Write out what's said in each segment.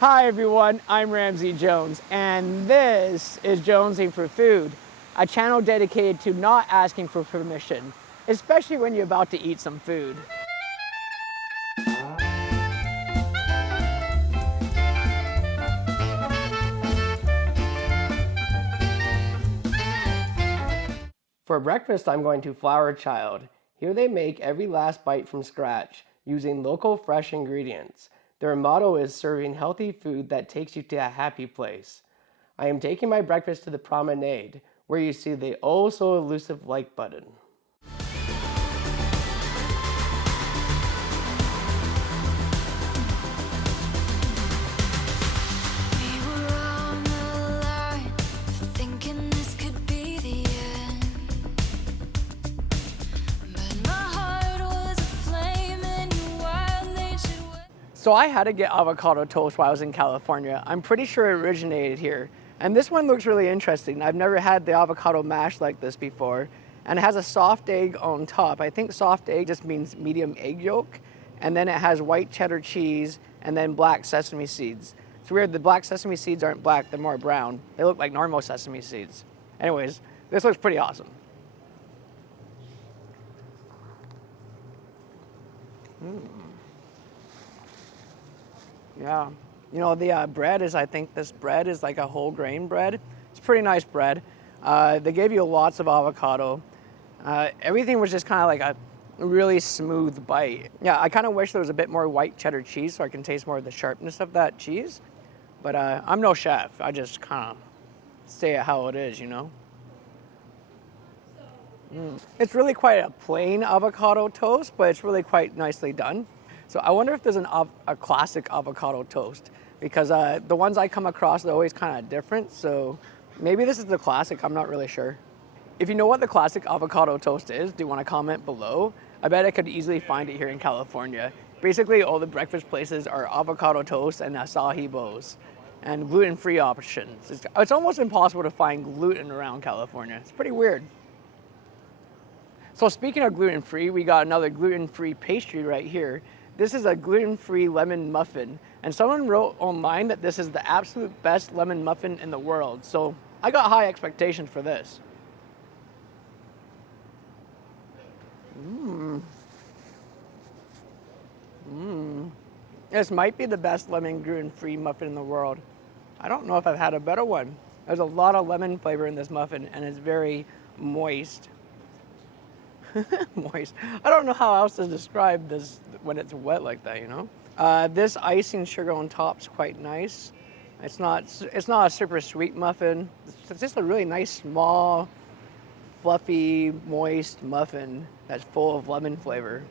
Hi everyone, I'm Ramsey Jones, and this is Jonesing for Food, a channel dedicated to not asking for permission, especially when you're about to eat some food. For breakfast, I'm going to Flower Child. Here they make every last bite from scratch, using local fresh ingredients. Their motto is serving healthy food that takes you to a happy place. I am taking my breakfast to the promenade, where you see the oh so elusive like button. So I had to get avocado toast while I was in California. I'm pretty sure it originated here. And this one looks really interesting. I've never had the avocado mash like this before. And it has a soft egg on top. I think soft egg just means medium egg yolk. And then it has white cheddar cheese and then black sesame seeds. It's weird, the black sesame seeds aren't black, they're more brown. They look like normal sesame seeds. Anyways, this looks pretty awesome. Yeah, you know, the bread is, I think this bread is like a whole grain bread. It's pretty nice bread. They gave you lots of avocado. Everything was just kind of like a really smooth bite. Yeah, I kind of wish there was a bit more white cheddar cheese so I can taste more of the sharpness of that cheese. But I'm no chef. I just kind of say it how it is, you know? It's really quite a plain avocado toast, but it's really quite nicely done. So I wonder if there's a classic avocado toast, because the ones I come across are always kind of different. So maybe this is the classic, I'm not really sure. If you know what the classic avocado toast is, do you want to comment below? I bet I could easily find it here in California. Basically all the breakfast places are avocado toast and acai bowls and gluten-free options. It's almost impossible to find gluten around California. It's pretty weird. So speaking of gluten-free, we got another gluten-free pastry right here. This is a gluten-free lemon muffin, and someone wrote online that this is the absolute best lemon muffin in the world, so I got high expectations for this. This might be the best lemon gluten-free muffin in the world. I don't know if I've had a better one. There's a lot of lemon flavor in this muffin, and it's very moist. Moist. I don't know how else to describe this when it's wet like that, you know? This icing sugar on top's quite nice. It's not a super sweet muffin. It's just a really nice, small, fluffy, moist muffin that's full of lemon flavor.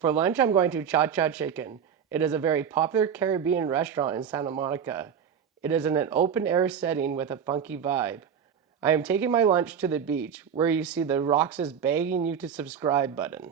For lunch, I'm going to Cha Cha Chicken. It is a very popular Caribbean restaurant in Santa Monica. It is in an open-air setting with a funky vibe. I am taking my lunch to the beach, where you see the rocks is begging you to subscribe button.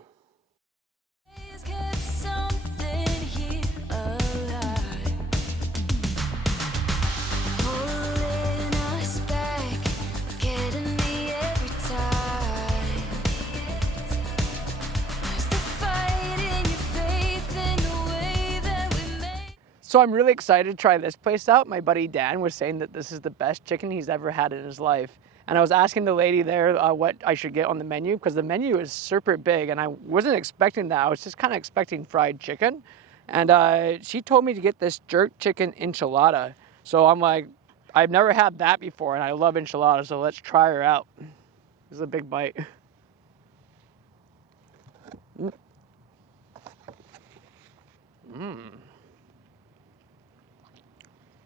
So I'm really excited to try this place out. My buddy Dan was saying that this is the best chicken he's ever had in his life. And I was asking the lady there what I should get on the menu, because the menu is super big and I wasn't expecting that. I was just kind of expecting fried chicken. And she told me to get this jerk chicken enchilada. So I'm like, I've never had that before and I love enchiladas, so let's try her out. This is a big bite.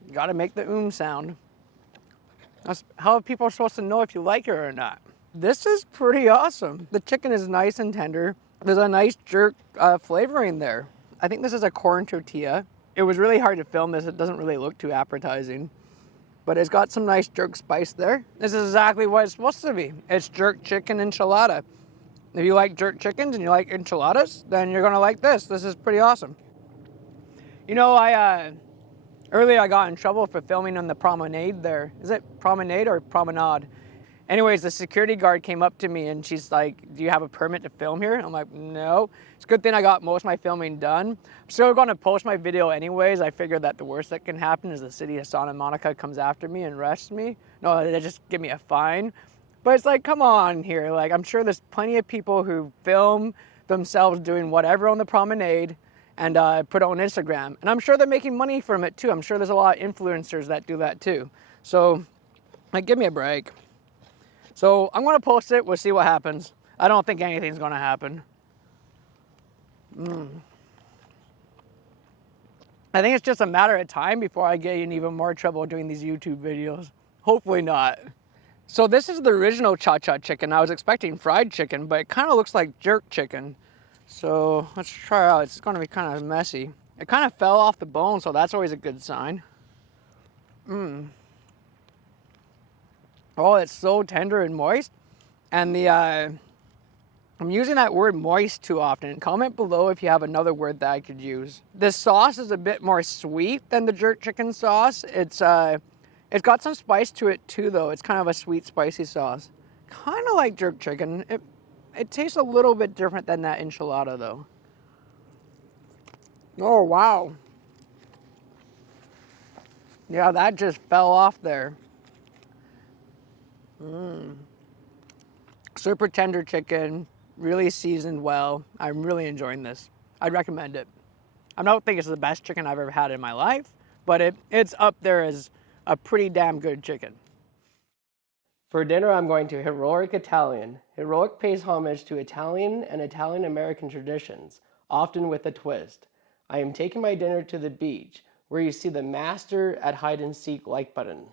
You gotta make the sound. That's how people are supposed to know if you like it or not. This is pretty awesome. The chicken is nice and tender. There's a nice jerk flavoring there. I think this is a corn tortilla. It was really hard to film this. It doesn't really look too appetizing, but it's got some nice jerk spice there. This is exactly what it's supposed to be. It's jerk chicken enchilada. If you like jerk chickens and you like enchiladas, then you're gonna like this. This is pretty awesome. You know, earlier I got in trouble for filming on the promenade there. Is it promenade or promenade? Anyways, the security guard came up to me and she's like, do you have a permit to film here? I'm like, no. It's a good thing I got most of my filming done. I'm still going to post my video anyways. I figured that the worst that can happen is the city of Santa Monica comes after me and arrests me. No, they just give me a fine. But it's like, come on here. Like, I'm sure there's plenty of people who film themselves doing whatever on the promenade and put it on Instagram. And I'm sure they're making money from it too. I'm sure there's a lot of influencers that do that too. So, like, give me a break. So I'm going to post it. We'll see what happens. I don't think anything's going to happen. I think it's just a matter of time before I get in even more trouble doing these YouTube videos. Hopefully not. So this is the original cha-cha chicken. I was expecting fried chicken, but it kind of looks like jerk chicken. So let's try it out. It's going to be kind of messy. It kind of fell off the bone, so that's always a good sign. Oh, it's so tender and moist. And I'm using that word moist too often. Comment below if you have another word that I could use. This sauce is a bit more sweet than the jerk chicken sauce. It's got some spice to it too, though. It's kind of a sweet, spicy sauce. Kind of like jerk chicken. It tastes a little bit different than that enchilada, though. Oh, wow. Yeah, that just fell off there. Super tender chicken, really seasoned well. I'm really enjoying this. I'd recommend it. I don't think it's the best chicken I've ever had in my life, but it's up there as a pretty damn good chicken. For dinner, I'm going to Heroic Italian. Heroic pays homage to Italian and Italian-American traditions, often with a twist. I am taking my dinner to the beach, where you see the master at hide-and-seek like button.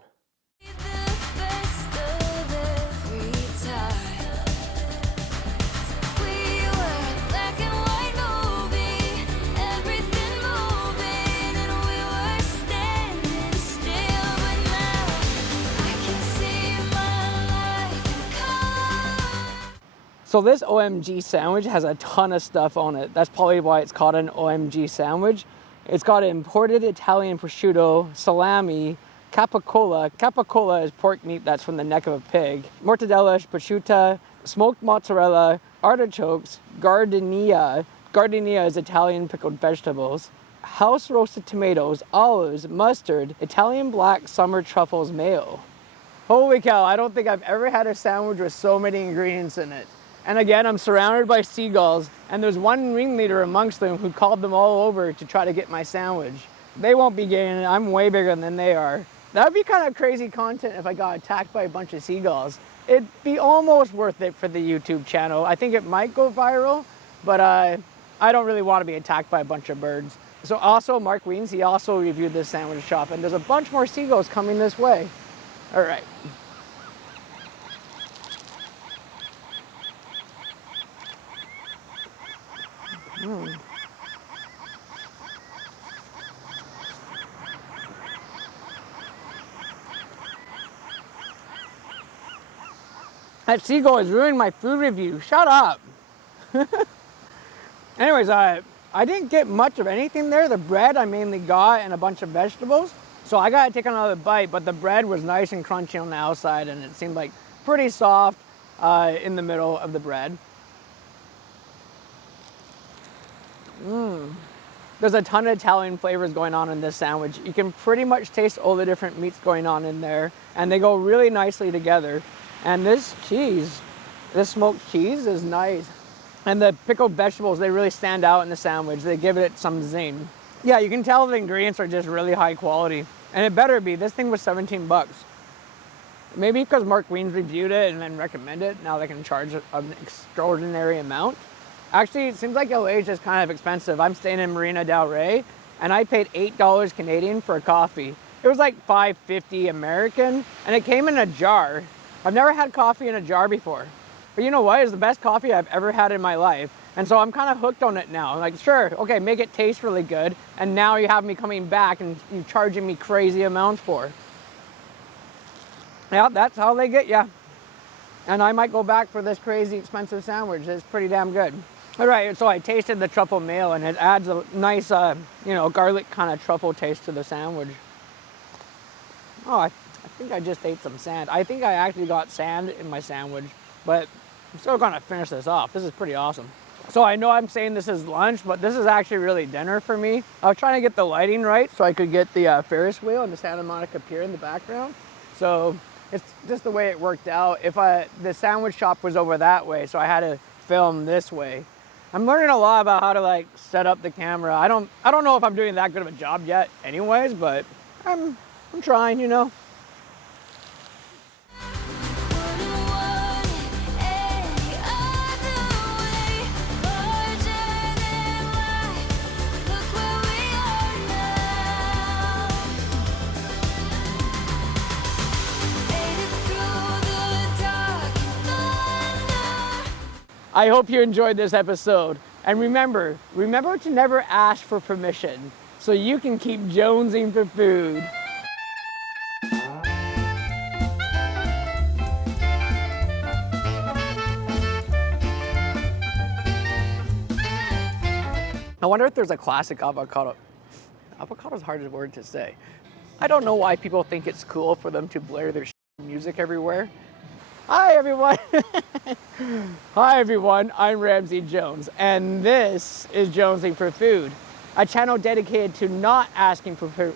So this OMG sandwich has a ton of stuff on it. That's probably why it's called an OMG sandwich. It's got imported Italian prosciutto, salami, capicola. Capicola is pork meat that's from the neck of a pig. Mortadella, prosciutto, smoked mozzarella, artichokes, gardenia. Gardenia is Italian pickled vegetables. House roasted tomatoes, olives, mustard, Italian black summer truffles mayo. Holy cow, I don't think I've ever had a sandwich with so many ingredients in it. And again, I'm surrounded by seagulls, and there's one ringleader amongst them who called them all over to try to get my sandwich. They won't be getting it. I'm way bigger than they are. That would be kind of crazy content if I got attacked by a bunch of seagulls. It'd be almost worth it for the YouTube channel. I think it might go viral, but I don't really want to be attacked by a bunch of birds. So also, Mark Wiens, he also reviewed this sandwich shop, and there's a bunch more seagulls coming this way. All right. That seagull has ruined my food review. Shut up. Anyways, I didn't get much of anything there. The bread I mainly got and a bunch of vegetables. So I gotta take another bite, but the bread was nice and crunchy on the outside and it seemed like pretty soft in the middle of the bread. There's a ton of Italian flavors going on in this sandwich. You can pretty much taste all the different meats going on in there, and they go really nicely together. And this cheese, this smoked cheese is nice. And the pickled vegetables, they really stand out in the sandwich. They give it some zing. Yeah, you can tell the ingredients are just really high quality. And it better be. This thing was 17 bucks. Maybe because Mark Wiens reviewed it and then recommended it, now they can charge an extraordinary amount. Actually, it seems like LA is just kind of expensive. I'm staying in Marina Del Rey, and I paid $8 Canadian for a coffee. It was like $5.50 American, and it came in a jar. I've never had coffee in a jar before. But you know what? It's the best coffee I've ever had in my life. And so I'm kind of hooked on it now. I'm like, sure, okay, make it taste really good. And now you have me coming back and you charging me crazy amounts for it. Yeah, that's how they get you. And I might go back for this crazy expensive sandwich. It's pretty damn good. All right, so I tasted the truffle mayo and it adds a nice, garlic kind of truffle taste to the sandwich. Oh, I think I just ate some sand. I think I actually got sand in my sandwich, but I'm still gonna finish this off. This is pretty awesome. So I know I'm saying this is lunch, but this is actually really dinner for me. I was trying to get the lighting right so I could get the Ferris wheel and the Santa Monica Pier in the background. So it's just the way it worked out. The sandwich shop was over that way, so I had to film this way. I'm learning a lot about how to like set up the camera. I don't know if I'm doing that good of a job yet anyways, but I'm trying, you know. I hope you enjoyed this episode. And remember to never ask for permission so you can keep jonesing for food. I wonder if there's a classic avocado. Avocado's a hard word to say. I don't know why people think it's cool for them to blare their music everywhere. Hi everyone! Hi everyone, I'm Ramsey Jones, and this is Jonesing for Food, a channel dedicated to not asking for food.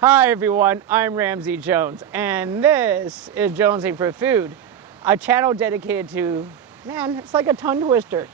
Hi everyone, I'm Ramsey Jones, and this is Jonesing for Food, a channel dedicated to, man, it's like a tongue twister.